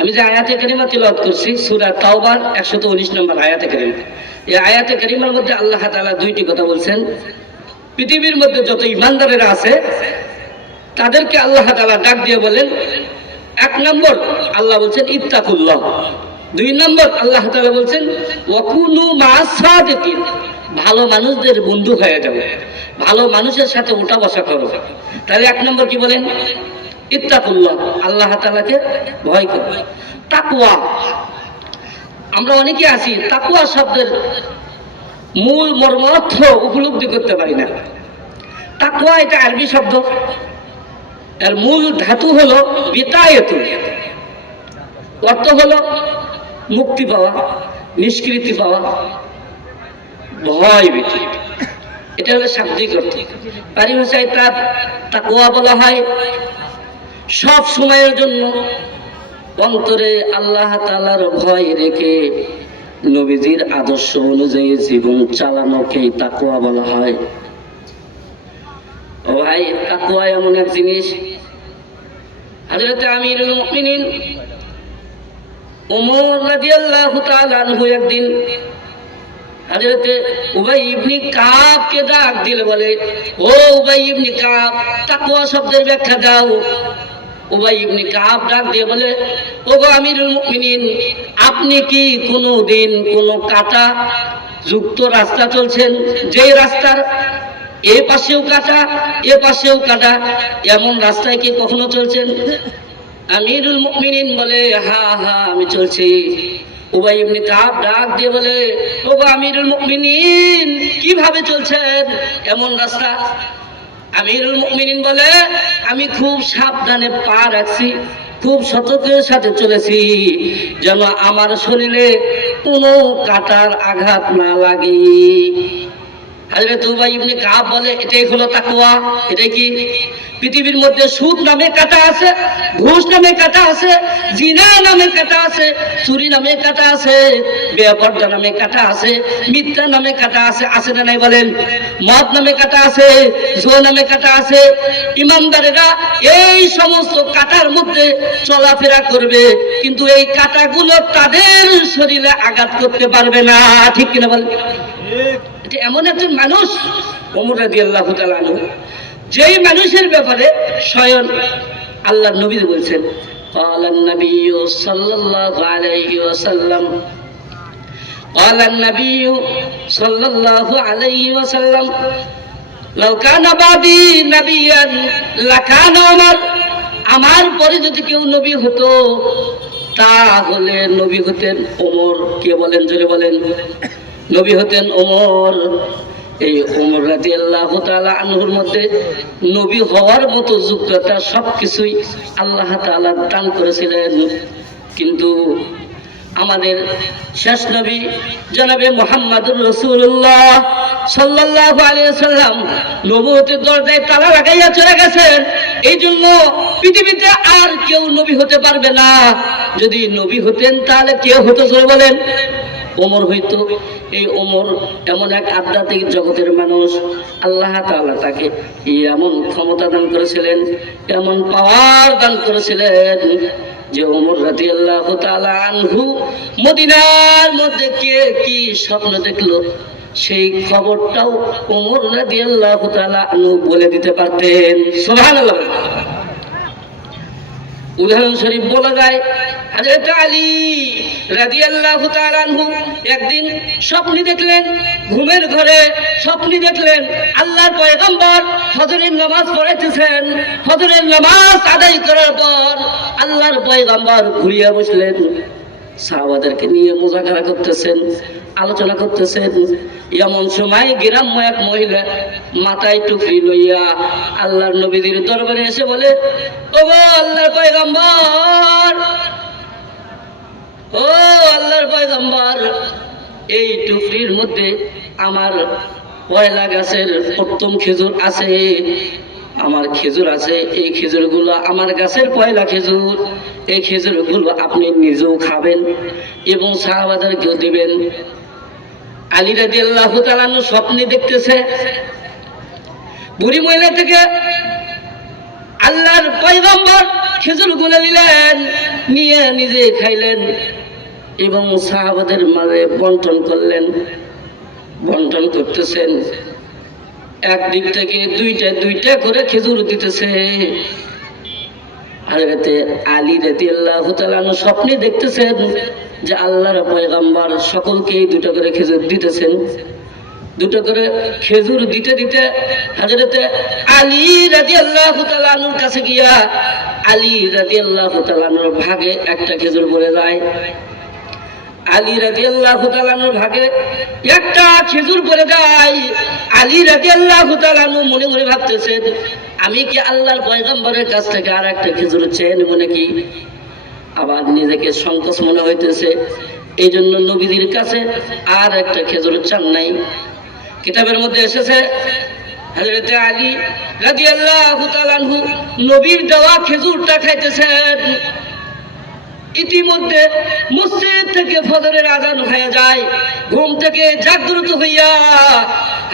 আমি যে আয়াতে কারিমা তিলাওয়াত করছি সূরা তাওবার 119 নম্বর আয়াতে কারিমা। এই আয়াতে কারিমার মধ্যে আল্লাহ তাআলা দুইটি কথা বলছেন। পৃথিবীর মধ্যে যত ঈমানদারেরা আছে তাদেরকে আল্লাহ তাআলা ডাক দিয়ে বলেন, এক নম্বর আল্লাহ বলছেন ইত্তাকুল্লাহ, দুই নম্বর আল্লাহ তাআলা বলছেন ওয়াকুনু মা'আস সাদিকিন, ভালো মানুষদের বন্ধু হয়ে যাও, ভালো মানুষের সাথে উঠা বসা করো। তাহলে এক নম্বর কি বলেন? ইত্তাকুল্লাহ, আল্লাহ তাআলাকে ভয় করো। তাকওয়া, আমরা অনেকে আছি তাকওয়া শব্দের মূল মর্মার্থ উপলব্ধি করতে পারি না। তাকওয়া এটা আরবি শব্দ, এর মূল ধাতু হলো বিতায়াতু, অর্থ হলো মুক্তি পাওয়া, নিষ্কৃতি পাওয়া, ভয় ভীতি, এটা হলো শাব্দিক অর্থ। পারিভাষায় তার তাকওয়া বলা হয় সব সময়ের জন্য অন্তরে আল্লাহ তাআলার ভয় রেখে নবীজির আদর্শ অনুযায়ী জীবন চালানোকেই তাকওয়া বলা হয়। ও ভাই, তাকওয়া এমন এক জিনিস, হযরত আমিরুল মুমিনিন ওমর রাদিয়াল্লাহু তাআলা আনহু একদিন হযরত উবাই ইবনে কাবকে ডাক দিলে বলে, ও উবাই ইবনে কাব, তাকওয়া শব্দের ব্যাখ্যা দাও। উবাই ইবনে কাব ডাক দিয়ে বলে, ওগো আমিরুল মুমিনিন, আপনি কি কোনোদিন কোনো কাঁটা যুক্ত রাস্তা চলছেন, যেই রাস্তার এ পাশেও কাঁটা এ পাশেও কাঁটা, এমন রাস্তায় কি কখনো চলছেন? আমিরুল মুমিনিন বলে, হ্যাঁ হ্যাঁ আমি চলছি। উবাই ইবনে কাব ডাক দিয়ে বলে, ওগো আমিরুল মুমিনিন, কিভাবে চলছেন এমন রাস্তা? আমিরুল মুমিনিন বলে, আমি খুব সাবধানে পা রাখছি, খুব সতর্কের সাথে চলেছি, যেন আমার শরীরে কোনো কাঁটার আঘাত না লাগে। হযরত উবাই ইবনে কাব বলে, এটাই হলো তাকওয়া। এটাই কি? পৃথিবীর মধ্যে সুদ নামে কাঁটা আছে, ঘুষ নামে কাঁটা আছে, জিনা নামে কাঁটা আছে, চুরি নামে কাঁটা আছে, বেপরদা নামে কাঁটা আছে, মিথ্যা নামে কাঁটা আছে, আছে না নাই বলেন? মদ নামে কাঁটা আছে, জুয়া নামে কাঁটা আছে। ইমানদারেরা এই সমস্ত কাঁটার মধ্যে চলাফেরা করবে, কিন্তু এই কাঁটাগুলো তাদের শরীরে আঘাত করতে পারবে না। ঠিক কিনা বলেন? এটা এমন একজন মানুষ ওমর রাদিয়াল্লাহু তাআলা আনহু, যেই মানুষের ব্যাপারে স্বয়ং আল্লাহর নবী বলছেন, ক্বালান নাবিয়্যু সাল্লাল্লাহু আলাইহি ওয়াসাল্লাম, ক্বালান নাবিয়্যু সাল্লাল্লাহু আলাইহি ওয়াসাল্লাম, লাউ কানা বাদি নাবিয়ান লাকানা ওমর, আমার পরে যদি কেউ নবী হতো তাহলে নবী হতেন ওমর। কে বলেন? জোরে বলেন। নবী হতেন ওমর। এই ওমর রাদিয়াল্লাহু তাআলা আনহুর মধ্যে নবী হওয়ার মতো যোগ্যতা সবকিছুই আল্লাহ তাআলা দান করেছিলেন। কিন্তু আমাদের শেষ নবী জনাবে মুহাম্মদুর রাসূলুল্লাহ সাল্লাল্লাহু আলাইহি ওয়াসাল্লাম নবুয়তের দরজায় তালা লাগাইয়া চলে গেছেন। এই জন্য পৃথিবীতে আর কেউ নবী হতে পারবে না। যদি নবী হতেন তাহলে কে হতো? জোরে বলেন। ওমর হইতো। এই ওমর এমন এক আধ্যাত্মিক জগতের মানুষ, আল্লাহ তাআলা তাকে এমন ক্ষমতা দান করেছিলেন, এমন পাওয়ার দান করেছিলেন যে ওমর রাদিয়াল্লাহু তাআলা আনহু মদিনার মধ্যে কে কি স্বপ্ন দেখলো সেই খবরটাও ওমর রাদিয়াল্লাহু তাআলা আনহু বলে দিতে পারতেন। সুবহানাল্লাহ। উদাহরণস্বরূপ বলা যায়, হযরত আলী রাদিয়াল্লাহু তাআলা আনহু একদিন স্বপ্নে দেখলেন, ঘুমের ঘরে স্বপ্নে দেখলেন আল্লাহর পয়গম্বর ফজরের নামাজ পড়াইতেছেন। ফজরের নামাজ আদায় করার পর আল্লাহর পয়গম্বর ঘুরিয়ে বসলেন, সাহাবাদেরকে নিয়ে মুজাকারা করতেছেন, আলোচনা করতেছেন। এমন সময় গ্রাম্য এক মহিলা মাথায় টুপি লইয়া আল্লাহর নবীর দরবারে এসে বলে, ওগো আল্লাহর পয়গম্বর, ও আল্লাহর পয়গম্বর, এই টুকরির মধ্যে আমার পয়লা গাছের প্রথম খেজুর আছে, আমার খেজুর আছে, এই খেজুরগুলো আমার গাছের পয়লা খেজুর, এই খেজুরগুলো আপনি নিজেও খাবেন এবং সাহাবাদেরকেও দিবেন। আলী রাদিয়াল্লাহু তাআলা স্বপ্নে দেখতেছে বুড়ি মহিলা থেকে আল্লাহর পয়গম্বর খেজুর গুলো নিলেন, নিয়ে নিজে খাইলেন এবং সাহাবাদের মাঝে বন্টন করলেন। বন্টন করতেছেন, একদিক থেকে দুইটা দুইটা করে খেজুর দিতেছে। হযরতে আলী রাদিয়াল্লাহু তাআলা স্বপ্নে দেখতেছেন যে আল্লাহর পয়গম্বর সকলকেই দুটো করে খেজুর দিতেছেন। দুটো করে খেজুর দিতে দিতে হযরতে আলী রাদিয়াল্লাহু তাআলার কাছে গিয়া আলী রাদিয়াল্লাহু তাআলার ভাগে একটা খেজুর পড়ে যায়। আলী রাদিয়াল্লাহু তাআলার ভাগে একটা খেজুর পড়ে যায়। আলী রাদিয়াল্লাহু তাআলা মনে মনে ভাবতেছেন, আমি কি আল্লাহর পয়গম্বরের কাছ থেকে আর একটা খেজুর চেয়ে নেব নাকি? আবার নিজেকে সংকোচ মনে হইতেছে, এই জন্য নবীজির কাছে আর একটা খেজুর চান নাই। কিতাবের মধ্যে এসেছে হযরতে আলী রাদিয়াল্লাহু তাআলা নবীর দেওয়া খেজুরটা খাইতেছেন। ইতিমধ্যে মসজিদ থেকে ফজরের আযান হয়ে যায়। ঘুম থেকে জাগ্রত হইয়া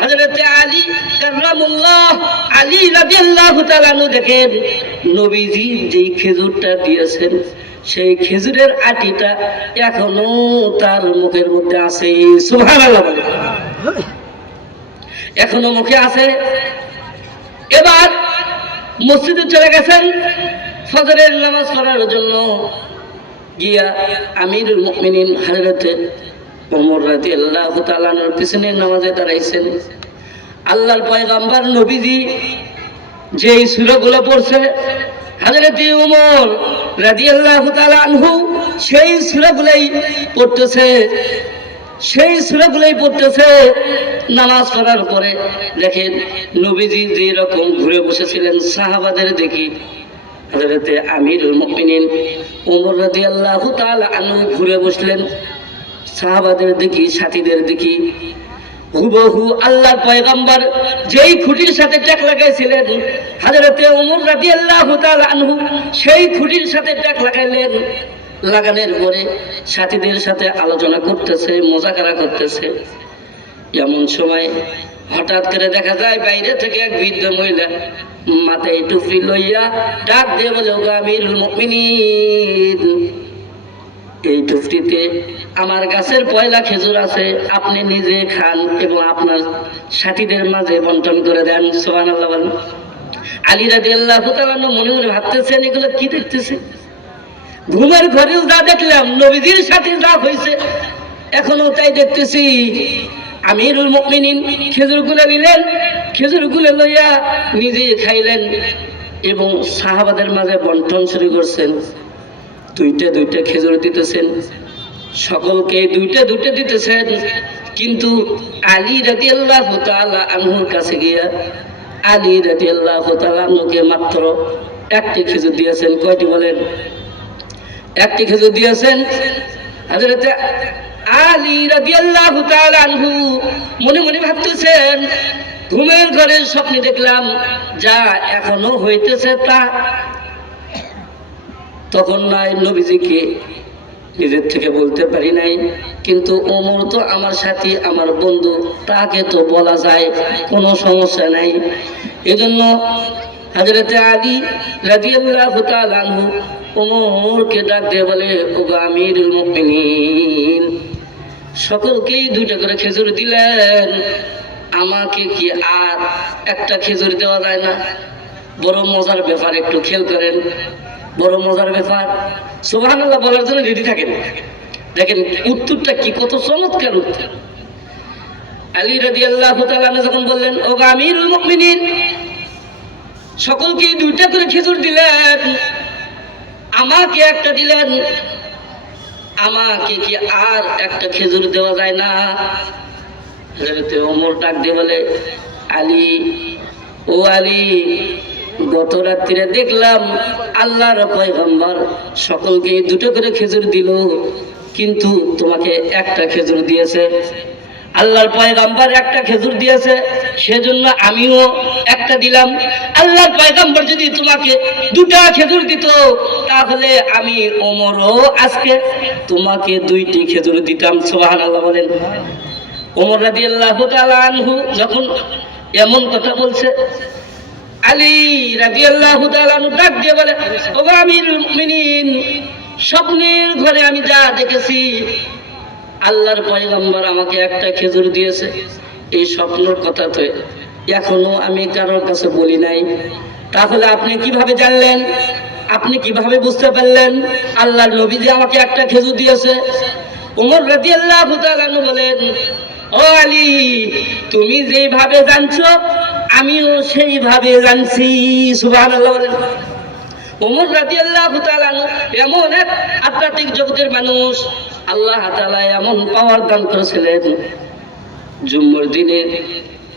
হযরতে আলী কাররামুল্লাহ আলী রাদিয়াল্লাহু তাআলা দেখেন নবীজি যেই খেজুরটা দিয়েছেন সেই খেজুরের আটিটা এখনো তার মুখের মধ্যে আছে। সুবহানাল্লাহ, এখনো মুখে আছে। এবার মসজিদে চলে গেছেন ফজরের নামাজ পড়ার জন্য। গিয়া আমিরুল মুমিনিন হযরতে ওমর রাদিয়াল্লাহু তাআলার পিছনে নামাজে দাঁড়াইছেন। আল্লাহর পয়গম্বর নবীজি যেই সূরাগুলো পড়ছে হযরতে ওমর রাদিয়াল্লাহু তাআলা আনহু সেই সূরাগুলাই পড়তেছে, সেই সূরাগুলাই পড়তেছে। নামাজ পড়ার পরে দেখেন নবীজি যে রকম ঘুরে বসেছিলেন, সাহাবাদের দেখি হযরতে আমিরুল মুমিনিন ওমর রাদিয়াল্লাহু তাআলা আনহু ঘুরে বসলেন। সাহাবাদের দেখি, সাথীদের দেখি হুবহু আল্লাহর পয়গম্বর যেই খুঁটির সাথে ট্যাক লাগাইছিলেন হযরতে ওমর রাদিয়াল্লাহু তাআলা আনহু সেই খুঁটির সাথে ট্যাক লাগাইলেন। লাগানোর পরে সাথীদের সাথে আলোচনা করতেছে, মুযাকারা করতেছে। এমন সময় হঠাৎ করে দেখা যায় বাইরে থেকে এক বৃদ্ধ মহিলা মাথায় টুপি লইয়া ডাক দিয়ে বলে, ওগো আমিরুল মুমিনিন, এই টুপটিতে আমার গাছের পয়লা খেজুর আছে, আপনি নিজে খান এবং আপনার সাথীদের মাঝে বন্টন করে দেন। সুবহানাল্লাহ বলেন। আলী রাদিয়াল্লাহু তাআলা মনে মনে ভাবতেছেন, এগুলো কি দেখতেছে? ঘুমের ঘরেও যা দেখলাম, নবীজির সাথে যা হয়েছে এখনো তাই দেখতেছি। আমিরুল মুমিনিন খেজুরগুলো নিলেন, খেজুরগুলো লইয়া নিজে খাইলেন এবং সাহাবাদের মাঝে বন্টন শুরু করছেন। দুইটা দুইটা খেজুর দিতেছেন, সকলকে দুইটা দুইটা দিতেছেন। কিন্তু আলী রাদিয়াল্লাহু তাআলা আনহুর কাছে গিয়া আলী রাদিয়াল্লাহু তাআলা আনহুকে মাত্র একটি খেজুর দিয়েছেন। কয়টি বলেন? একটি খেজুর দিয়েছেন। হযরতে আলী রাদিয়াল্লাহু তাআলা আনহু মনে মনে ভাবতেছেন, ঘুমের ঘরে স্বপ্নে দেখলাম যা এখনো হইতেছে তা। তখন নাই নবীজিকে নিজের থেকে বলতে পারি নাই, কিন্তু ওমর তো আমার সাথী, আমার বন্ধু, তাকে তো বলা যায়, কোনো সমস্যা নাই। এজন্য হযরতে আলী রাদিয়াল্লাহু তাআলা আনহু ওমরকে ডাক দিয়ে বলে, ওগো আমিরুল মুমিনিন, সকলকেই দুইটা করে খেজুর দিলেন, আমাকে কি আর একটা খেজুর দেওয়া যায় না? বড় মজার ব্যাপার, একটু খেয়াল করেন, বড় মজার ব্যাপার। সুবহানাল্লাহ বলার জন্য রেডি থাকেন। দেখেন উত্তরটা কি, কত চমৎকার উত্তর। আলী রাদিয়াল্লাহু তাআলা যখন বললেন, ওগো আমিরুল মুমিনিন, সকলকেই দুইটা করে খেজুর দিলেন, আমাকে একটা দিলেন, আমাকে কি আর একটা খেজুর দেওয়া যায় না? হযরতে ওমর ডাক দিয়ে বলে, আলী, ও আলী, গত রাত্রিরে দেখলাম আল্লাহর পয়গম্বর সকলকে দুটো করে খেজুর দিল, কিন্তু তোমাকে একটা খেজুর দিয়েছে। আল্লাহর পয়গম্বর একটা খেজুর দিয়েছে, সেজন্য আমিও একটা দিলাম। আল্লাহর পয়গম্বর যদি তোমাকে দুটা খেজুর দিত, তাহলে আমি ওমরও আজকে তোমাকে দুইটি খেজুর দিতাম। সুবহানাল্লাহ বলেন। ওমর রাদিয়াল্লাহু তাআলা আনহু যখন এমন কথা বলছে, আলী রাদিয়াল্লাহু তাআলা আনহু ডাক দিয়ে বলে, ও আমিরুল মুমিনিন, স্বপ্নের ঘরে আমি যা দেখেছি, আল্লাহর পয়গম্বর আমাকে একটা খেজুর দিয়েছে। এই স্বপ্নের কথা তো এখনো আমি কারোর কাছে বলি নাই। তাহলে আপনি কিভাবে জানলেন? আপনি কিভাবে বুঝতে পারলেন আল্লাহর নবী যে আমাকে একটা খেজুর দিয়েছে? ওমর রাদিয়াল্লাহু তাআলা আনহু বলেন, ও আলী, তুমি যেভাবে জানছো আমিও সেইভাবে জানছি। সুবহানাল্লাহ বলেন। ওমর রাদিয়াল্লাহু তাআলা আনহু এমন এক আধ্যাত্মিক জগতের মানুষ, আল্লাহ তাআলা এমন পাওয়ার দান করেছিলেন। জুম্মার দিনে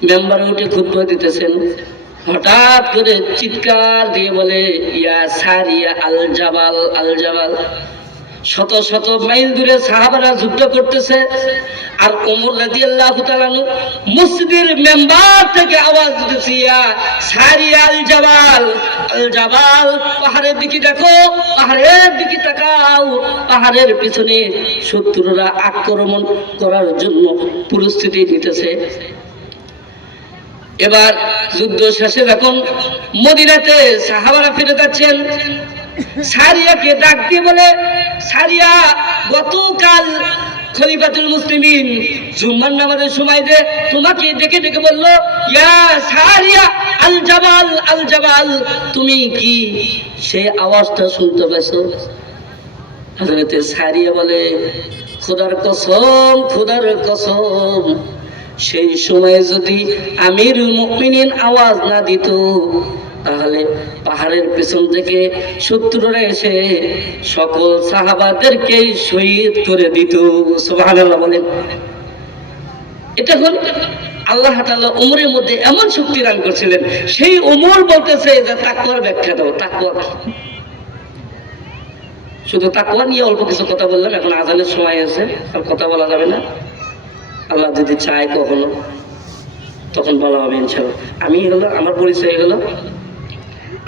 মেম্বারে উঠে খুতবা দিতেছেন, হঠাৎ করে চিৎকার দিয়ে বলে, ইয়া সারিয়া আল জাবাল, আল জাবাল। শত শত মাইল দূরে সাহাবারা যুদ্ধ করতেছে, আর ওমর রাদিয়াল্লাহু তাআলা আনহু মসজিদের মেম্বার থেকে আওয়াজ দিতেছে, ইয়া সারিয়া আল জাবাল, আল জাবাল। পাহাড়ের দিকে দেখো, পাহাড়ের দিকে তাকাও, পাহাড়ের পিছনে শত্রুরা আক্রমণ করার জন্য প্রস্তুতি নিতেছে। এবার যুদ্ধ শেষে যখন মদিনাতে সাহাবারা ফিরে যাচ্ছেন, সারিয়াকে ডাক দিয়ে বলে, সারিয়া, গতকাল খলিফাতুল মুসলিমিন জুম্মার নামাজের সময় যে তোমাকে ডেকে ডেকে বললো, ইয়া সারিয়া আল জাবাল, আল জাবাল, তুমি কি সেই আওয়াজটা শুনতে পেয়েছো? হযরতে সারিয়া বলে, খোদার কসম, খোদার কসম, সেই সময় যদি আমিরুল মুমিনিন আওয়াজ না দিত, তাহলে পাহাড়ের পেছন থেকে শত্রুরা এসে সকল সাহাবাদেরকে শহীদ করে দিত। সুবহানাল্লাহ বলেন। এটা হল আল্লাহ তাআলা ওমরের মধ্যে এমন শক্তি দান করছিলেন। সেই ওমর বলতেছে যে তাকওয়ার ব্যাখ্যা দাও। তাকওয়া কি? শুধু তাকওয়া নিয়ে অল্প কিছু কথা বললাম, এখন আজানের সময় আছে, আর কথা বলা যাবে না। আল্লাহ যদি চায় কখনো তখন বলা হবে ইনশাআল্লাহ। আমি হলো, আমার পরিচয় হলো